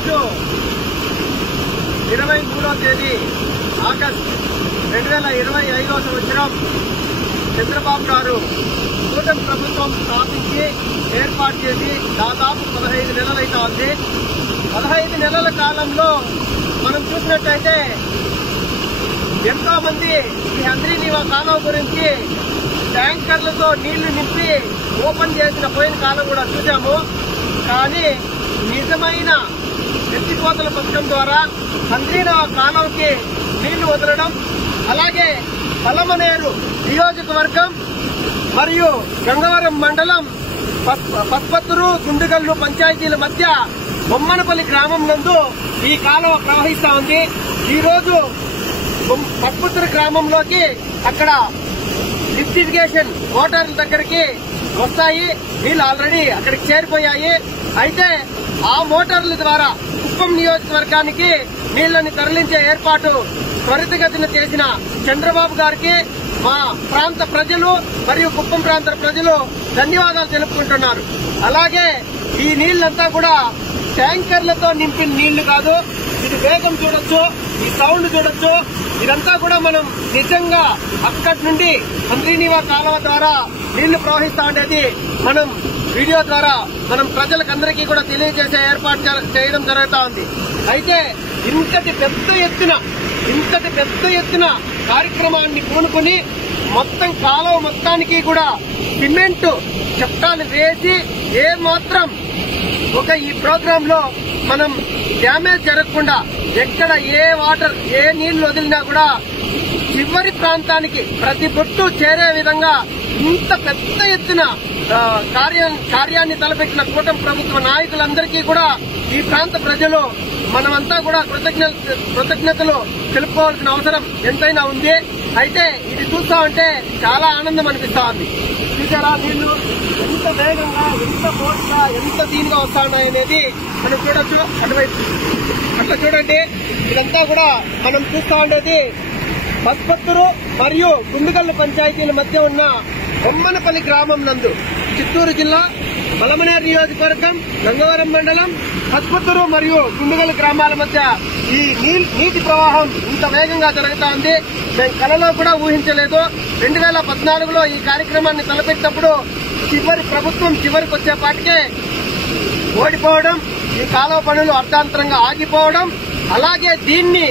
ఈరోజు 23వ తేదీ ఆగస్టు 2025వ సంవత్సరం చంద్రబాబు గారు కూటమి ప్రభుత్వం స్థాపించి ఏర్పాటు చేసి దాదాపు 15 నెలలైతే ఉంది. 15 నెలల కాలంలో మనం చూసినట్టయితే ఎంతో మంది ఈ హంద్రీనీవా కాలువ గురించి ట్యాంకర్లతో నీళ్లు నింపి ఓపెన్ చేసిన పోయిన కాలం కూడా చూశాము. కానీ నిజమైన ఎత్తిపోతల పథకం ద్వారా హంద్రీనీవా కాలువకి నీళ్లు వదలడం, అలాగే పలమనేరు నియోజకవర్గం మరియు గంగవరం మండలం పస్పత్తూరు గుండుగల్లు పంచాయతీల మధ్య బొమ్మనపల్లి గ్రామం నందు ఈ కాలువ ప్రవహిస్తా ఉంది. ఈ రోజు పస్పత్తూరు గ్రామంలోకి అక్కడ లిఫ్ట్ ఇరిగేషన్ మోటార్ల దగ్గరికి వస్తాయి. నీళ్లు ఆల్రెడీ అక్కడికి చేరిపోయాయి. అయితే ఆ మోటార్ల ద్వారా కుప్పం నియోజకవర్గానికి నీళ్లను తరలించే ఏర్పాటు త్వరితగతిన చేసిన చంద్రబాబు గారికి మా ప్రాంత ప్రజలు మరియు కుప్పం ప్రాంత ప్రజలు ధన్యవాదాలు తెలుపుకుంటున్నారు. అలాగే ఈ నీళ్లంతా కూడా ట్యాంకర్లతో నింపిన నీళ్లు కాదు. ఇది వేగం చూడొచ్చు, ఈ సౌండ్ చూడొచ్చు. ఇదంతా కూడా మనం నిజంగా అక్కడి నుండి హంద్రీనీవా కాలువ ద్వారా నీళ్లు ప్రవహిస్తా ఉండేది మనం వీడియో ద్వారా మనం ప్రజలకందరికీ కూడా తెలియజేసే ఏర్పాటు చేయడం జరుగుతా ఉంది. అయితే ఇంతటి పెద్ద ఎత్తున కార్యక్రమాన్ని పూనుకుని మొత్తం కాలువ మొత్తానికి కూడా సిమెంట్ చట్టాలు వేసి ఏమాత్రం ఈ ప్రోగ్రామ్ లో మనం డ్యామేజ్ జరగకుండా ఎక్కడ ఏ నీళ్లు వదిలినా కూడా చివరి ప్రాంతానికి ప్రతి బొట్టు చేరే విధంగా ఇంత పెద్ద ఎత్తున కార్యాన్ని తలపెట్టిన కూటమి ప్రభుత్వ నాయకులందరికీ కూడా ఈ ప్రాంత ప్రజలు మనమంతా కూడా కృతజ్ఞతలు తెలుపుకోవాల్సిన అవసరం ఎంతైనా ఉంది. అయితే ఇది చూస్తా ఉంటే చాలా ఆనందం అనిపిస్తా ఉంది. చూసారా నీళ్లు ఎంత వేగంగా, ఎంత ఫోర్స్గా, ఎంత దీనిగా వస్తా ఉన్నాయనేది మనం చూడొచ్చు. అటువైపు అట్లా చూడండి. ఇదంతా కూడా మనం చూస్తా ఉండేది పస్పత్తూరు మరియు గుండుగల్లు పంచాయతీల మధ్య ఉన్న బొమ్మనపల్లి గ్రామం నందు చిత్తూరు జిల్లా పలమనేరు నియోజకవర్గం గంగవరం మండలం పస్పత్తూరు మరియు గుండుగల్లు గ్రామాల మధ్య ఈ నీటి ప్రవాహం ఇంత వేగంగా జరుగుతా ఉంది. మేము కలలో కూడా ఊహించలేదు. 2014లో ఈ కార్యక్రమాన్ని తలపెట్టినప్పుడు ప్రభుత్వం చివరికి వచ్చేపాటికే ఓడిపోవడం, ఈ కాలువ పనులు అర్ధాంతరంగా ఆగిపోవడం, అలాగే దీన్ని